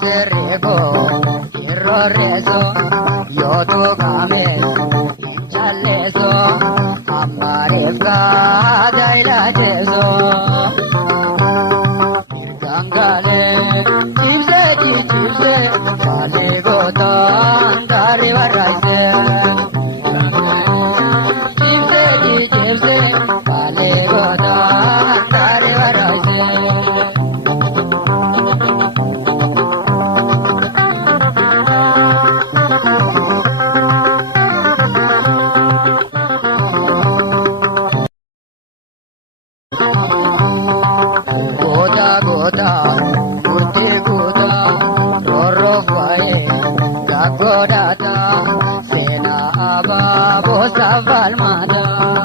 sirrigo irroreso yotu kame challeso amarefka dailajeso irgangale chipse kale gota andare varaise chipse kale gota andare varaise Goda, kurti goda, roro fae, gagodata, sena aba bosa valmada.